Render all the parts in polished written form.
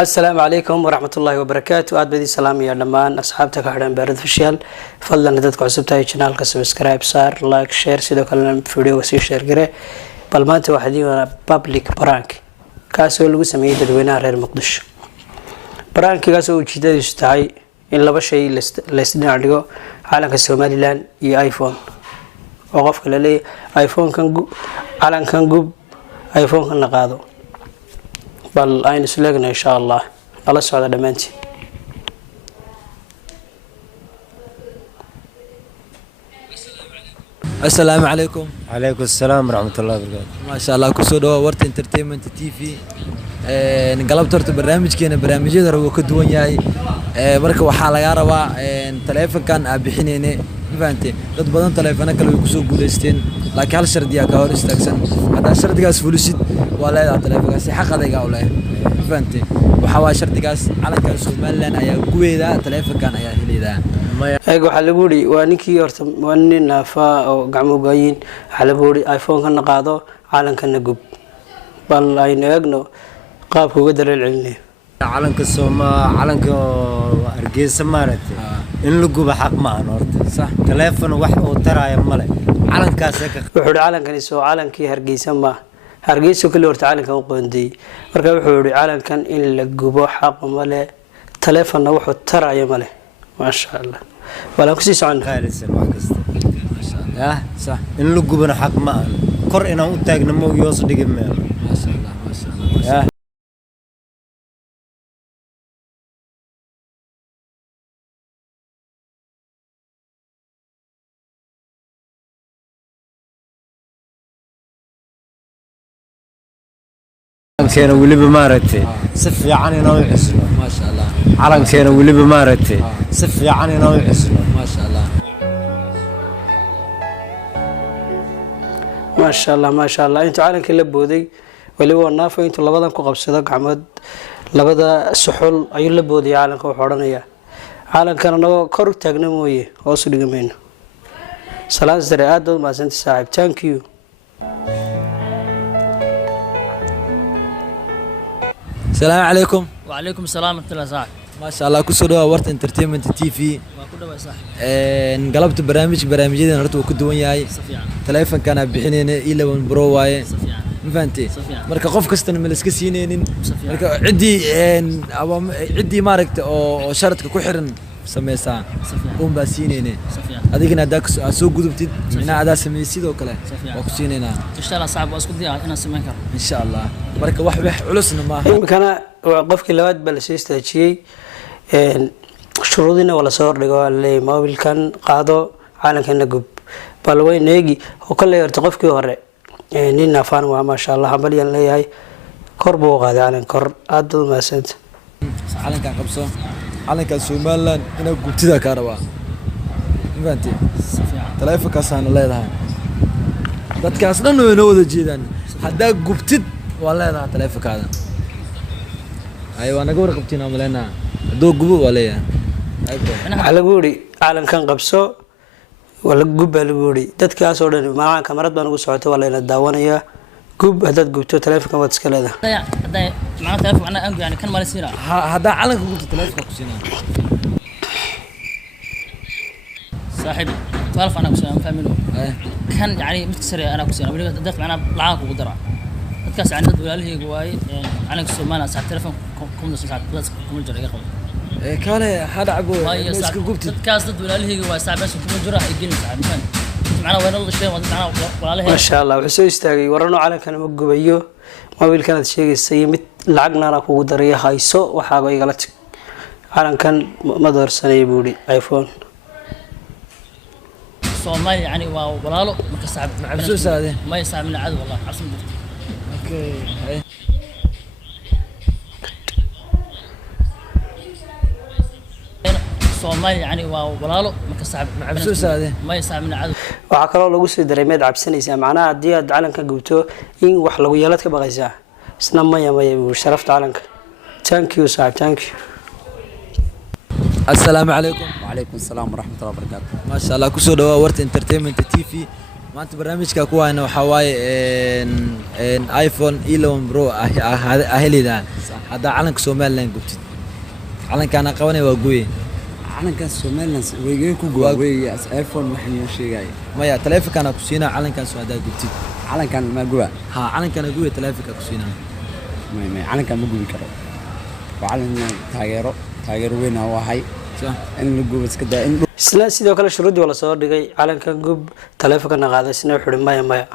السلام عليكم ورحمة الله وبركاته. بدي سلام يا لمان أصحابتك هذا بارد فشيال فضلا ندتك عصبتها يجنال كسبسكرايب صار لايك شير سيدو كلنا فيديو وسي شير جري بالمانت واحدين بابليك برانك كاسو لو سميه ددوينها reer muqdisho barnaamijkaas oo ujeedadiisu tahay in laba shay la isdhinac dhigo calanka Somaliland iyo iPhone oo qofka la leeyahay iPhone kan calankan gub iPhone kan qaado bal aynu isleegna insha Allah ala socda dhamaantii. السلام عليكم. عليكم السلام ورحمة الله وبركاته. ما شاء الله كسو دوا ورت انترتينمنت تي في نقلبت horta barnaamijkeena barnaamijyada uu ka duwan yahay marka waxa laga rabaa taleefankan aan bixinayne fahanteen dad badan taleefana kale way ku soo guuleysteen laakiin hal shardi ayaa ka hor istaagsan hada shardigaas fulisid waa leedahay taleefankaas xaqadayga u leeyahay fahanteen waxa waa shardigaas calanka Soomaaliland ayaa guweeda taleefankan ayaa heleedaa ayaga waxa lagu yiri waa ninkii horta waa nin naafa oo gacmo gooyin waxa lagu yiri iPhone kan qaado calankan gub bal aynu eegno qaabka uga dareer celinay calanka calanka Hargeysa maaragtay in la gubo xaq ma aan horta sax telefoon wax uu taraaya male calankaas ka wuxuu calankani soo calankii Hargeysa ma Hargeysa kale horta calankan u qoonday marka wuxuu yiri calankan in la gubo xaq male telefoon wuxuu taraaya male ma sha Allah wala ku sii socon qaalisan wax kasta ya sax in la gubana xaq ma aan kor inaan u taagno ma yoos dhigay meel ma sha Allah calankeena waliba maaragtay si fiican inoo xisno ما شاء الله calankeena waliba maaragtay si fiican inoo xisno ما شاء الله ما شاء الله ما شاء الله انت calanka la booday waliba naafo inta labadan ku qabsado gacmood labada suxul ayuu la booday calanka wuxuu oranaya calankan anagoo kor u taagna mooyee hoos u dhigamayno salaam sare aad u maasanta saaxiib thank you. السلام عليكم. وعليكم السلام ورحمة الله صاحب. ما شاء الله كسو دوا ورت انترتينمنت تي في وكله صاحب. انقلبت برنامجيدا horta uu ka duwan yahay taleefankan aan bixinayna 11 Pro waaye فهمتي marka qof kastana ma la iska siineenin marka cidii maaragtay oo sharadka ku xiran sameeysa uun baa siineenay adigina aad soo gudubtid ina aad sameeysid oo kale oo ku siineenaa insha Allah صاحب waa isku diyaar inaan sameyn karo insha Allah marka wax culusna ma aha kana qofkii labaad bal soo istaajiyay shuruudina wala soo dhigo leey mobilkan qaado calankan gub bal way neegi oo kale horta qofkii hore nin nafaan waa ma sha Allah bal yan leeyahay kor buu qaaday calan kor aad u maasanta calanka qabso calanka Soomaaliland ina gubtida ka rabaa fahanti taleefankaas aan leedahay dadkaas dhan way noo wada jeedaan hadaa gubtid waa leedahay taleefankaada ay waa naga warqabtiin amalena doo gubo waa leeyahay waxa lagu yiri calankan qabso wala gub baa lagu yiri dadkaas oo dhan macaan kamarad baan ugu socotay waa la daawanaya gub hadaad gubto taleefanka waad iska leedahay haday macna taleefan ana aan yani kan ma la siina hadaa calanka gubto taleefanka ku siina صاحب طالف انا كسر فاهمينه كان يعني متسرع انا كسر waliba dad macna lacag ugu dara dadkaas aan dad walaalahayga waay calanka Soomaaliland sax telefoon kuma sax kuma jira iga qabo kale hada cabo iska gubtid dadkaas dad walaalahayga waay saabaas kuma jira ay gelin saxan macna wayna la sheegay macna walaalahayga ma sha Allah wuxuu soo istaagay warano calankan ma gubayo mobilkan aad sheegaysay mid lacagna kugu daray hayso waxaaga igala tag calankan ma doorsanay buuri iPhone Soomaali يعني ولاalo marka saab macsuusaade ma yasaamina cad wallah cabsan jirto okay Soomaali يعني walaalo marka saab macsuusaade ma yasaamina cad waxa kale oo lagu soo dareemeed cabsanaysa macnaha hadii aad calanka gubto in wax lagu yeelad ka baqaysaa isna ma yamay sharafta calanka thank you sir thank you. السلام عليكم. وعليكم السلام ورحمة الله وبركاته. ما شاء الله كسو دوا ورت انترتينمنت تي في maanta barnaamijka ku hayna waxaa waaye iPhone 11 Pro ahelida hadda calanka Soomaaliland gubtid calankaana qabanay waa gooyay calankan Soomaaliland weeyay ku gooyay iPhone waxaan sheegay maya taleefanka ku siina calankan soo hadda gubtid calankan ma guba ha calankan gooyay taleefanka ku siina may calankan ma gubi karo calan taageero weyn oo ahay in la gubo iska daa in isla sidoo kale shuruudii wala soo dhigay calankan gub taleefanka qaadayna wuxuu maya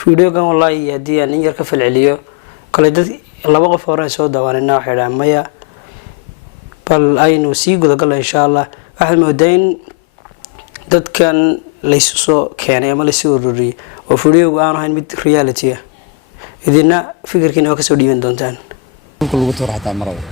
fiidiyogan wallahi hadii aan yar ka falceliyo kale dad laba qof hore soo daawanayna waxay dhahaan maya bal aynu sii gudagal insha Allah waxaan moodayn dadkan laysu soo keenay ama laysu ururiyay oo fiidiyoga aan ahayn mid reality ah idina fikirkiina oo ka soo dhiiban doontaan lagu toorxataa marada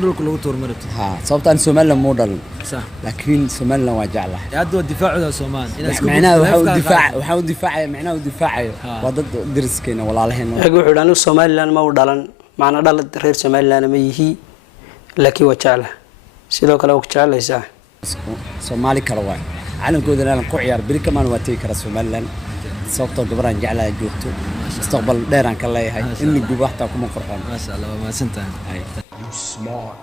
dhulka lagu toormarto ha sababtaan Soomaaliland model صح laakiin Soomaaliland waa jeclahay hadda difaacuda Soomaan macnaha waxa uu difaacay macnaha uu difaacayo waa dad dariskeenna walaalaheena wuxuu dhaanu Soomaaliland ma u dhalan macna dhalad reer Soomaaliland ma yihi laakiin waa jeclahay sidoo kale uu jeclaysaa Soomaali kala waa calankoodana ku ciyaar bari kamaan waa tii kara Soomaaliland sababtoo gabaraan jeclahay joogto mustaqbal dheer aan ka leeyahay in la gubo waxta kuma qorxan ma sha Allah ma santaan you smart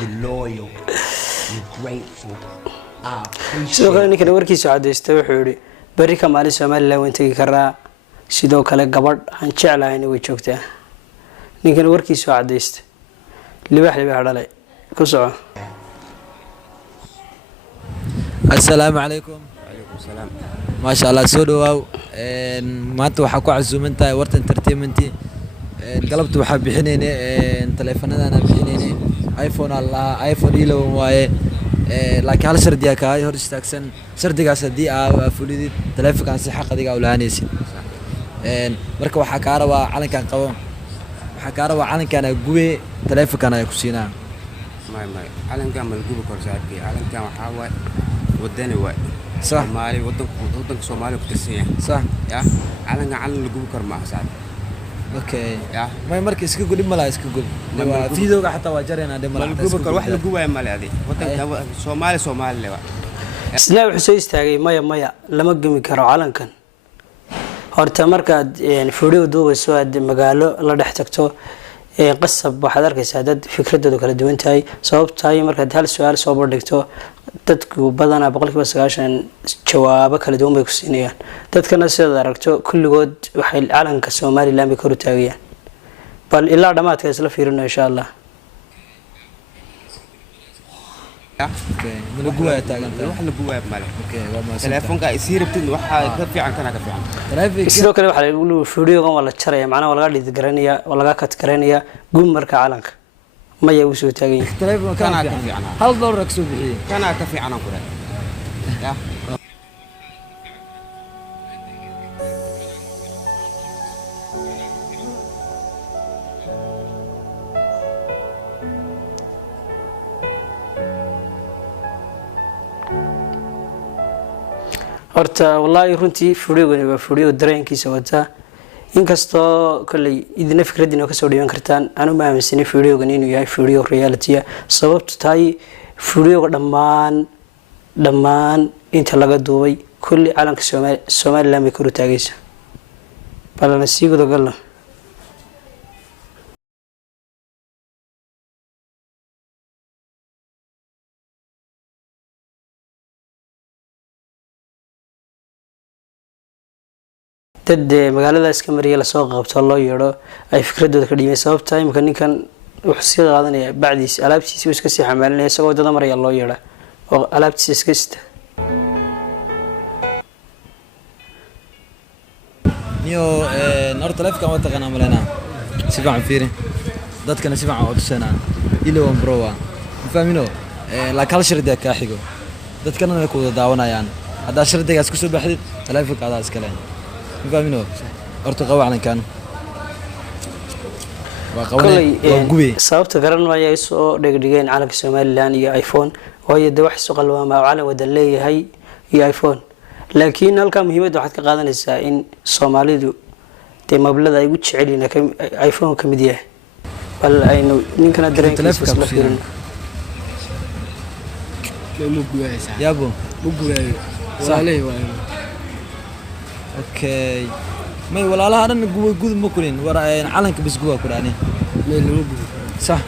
you loyal you grateful sidoo kale ninkan warkiisa cadeystay wuxuu yiri bari kamaan Soomaaliland waan tagi karaa sidoo kale gabadh aan jeclahay way joogtaa ninkan warkiisa cadeystay libax dhalay ku soo assalaamu alaykum alaykum salaam ما شاء الله سودو ما أنت وحكوا عزومنتا ورت انترتينمنتي قلبت وحب بحنيني تليفوننا أنا بحنيني آيفون الله آيفون إيلو واي لكن هل سردي كاي هرش تاكسن سردي قاصدي فوليدي تليفون كان صحة قديقة ولا هنيسي مركب وحكاروا على كان قوم حكاروا على كان قوي تليفون كان يكسينا ما على كان ملقوب كرساتي على كان حاول وداني واي صح مالي ودنك Soomaali ku tirsan صح ya calanka calan lagu kar ma xasaab okay ya ما markii iska gudin mala iska gud fiidooga xataa waa jarayna dhimala lagu kar wax lagu waay male adi wadanka Soomaali lewa isla wuxuu soo istaagay maya lama gami karo calankan horta markaad fiidiyo duubayso aad magaalo la dhex tagto qasab waxaad arkaysaa dad fikradooda kala duwan tahay sababtay markaad hal su'aal soo bandhigto dadku badana 90% jawaabo kala duwan bay ku siinayaan dadkana sida aragto kulligood waxay calanka Soomaaliland ka hortaagayaan bal ilaa dhamaadka isla fiirino insha Allah okay من جوا تاغنتا wax lagu waay male okay waa ma telefoonka isiribtid waxa ka fiican kana ka fiican taleefik sidoo kale waxa lagu fiidiyogan wala jaraya macna wala dhid garanaya wala ka kat garanaya gum marka calanka ma yaa soo taagay taleefon kana ka fiican hal dollar ka soo bixiyay kana ka fiican aan ku raad ya horta wallahi runtii fiidiyogani waa fiidiyo dareenkiisa wata inkastoo kale idina fikradina ka soo dhiiban kartaan anu ma aaminsan fiidiyogani inuu yahay fiidiyo reality sababtu tahay fiidiyoga dhamaan inta laga duubay kulli calanka Soomaaliland bay kor u taagaysa balana sii gudagalna dad magaalada iska mariya la soo qabto loo yeero ay fikradooda ka dhiibay sababta imka ninkan wuxuu sii qaadanaya bacdiis alaabtiisa iska sii xamaalinaya isagoo dad maraya loo yeero oo alaabtiisa iska sita niyo nor taleefkan wada qana malena si fiican fiirin dadkana si fiican u tusana ilo wan browa faamino la kala shirida ka xigo dadkana way ku wada daawanayaan hada shirdigaas ku soo baxdid taleefankaada iska leen faamino horta qawacan kan waa qawanay sababta garan maayo soo dhigdhigeen calanka Soomaaliland iyo iPhone waayo de wax soo qalwaama calan wada leeyahay iyo iPhone laakiin halka muhiimada waxaad ka qaadanaysaa in Soomaalidu de mablada ay u jecel yihiin iPhone ka mid yahay bal aynu ninkana dareenkiisa la fiirin muguaysa yabo muguay salay waa okay may walaalaha dhan gud ma kulin war calanka bas guba ku dhaani meel lagu gubo sax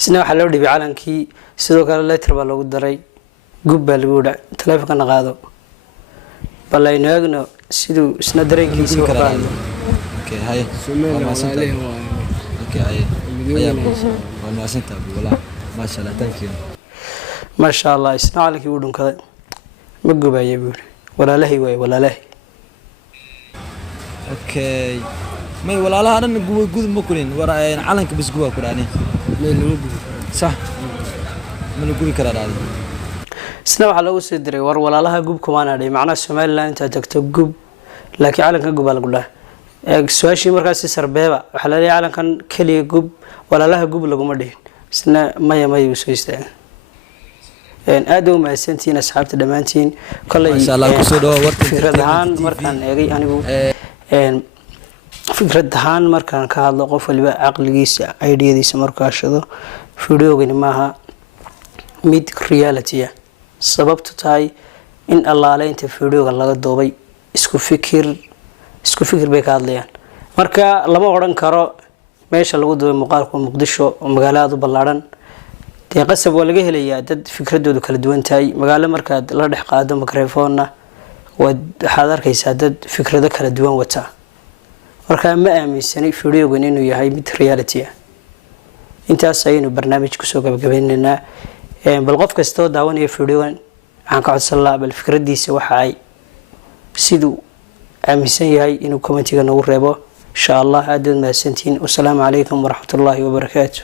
isna waxa loo dhibay calankii sidoo kale letter baa lagu daray gub baa lagu dhac taleefanka qaado bal ay naagno sidoo isna dareenkiisa u qaado okay hay Soomaaliya okay hay waa maasanta walaal ma sha Allah thank you ma sha Allah isna calankii uu dhunkaday ma gubayo buu walaalahay way walaalahay okay may walaalaha dhan gud ma kulin war calanka bas guba ku dhaani meel lagu gubo sax ma lagu guri karaa dhaadi isna waxa lagu soo diray war walaalaha gubka waana dhay macna Soomaaliland inta tagto gub laakiin calanka gub la gudhaa su'aashii markaas sarbeeba waxa la leeyahay calankan kaliya gub walaalaha gub laguma dhihin isna maya u soo istaagay aad u mahadsantiin asxaabta dhamaantiin kulay insha Allah ku soo dhaw warta fikradahan markaan eegay anigu fikradahan markaan ka hadlo qof waliba aqligiisa ideyadiisa markaa shado fiidiyoogani maaha mid reality ah sababtu tahay in allaaleynta fiidiyooga laga doobay isku fikir bay ka hadlayaan marka lama oran karo meesha lagu doobay muuqaalka Muqdisho oo magaalada ballaaran dee qasab waa laga helayaa dad fikradoodu kala duwan tahay magaalo markaad la dhex qaado microphone waxaad arkaysaa dad fikrado kala duwan wata marka ma aaminsani fiidiyoogan inuu yahay mid reality ah intaas ayaynu barnaamij ku soo gabagabaynaynaa bal qof kastoo daawanaya fiidiyoogan aan ka codsan lahaa bal fikradiisa waxa ay siduu aaminsan yahay inuu commentiga nagu reebo insha Allah aad mahadsantiin wassalaamu calaykum waraxmatullaahi wabarakaatuh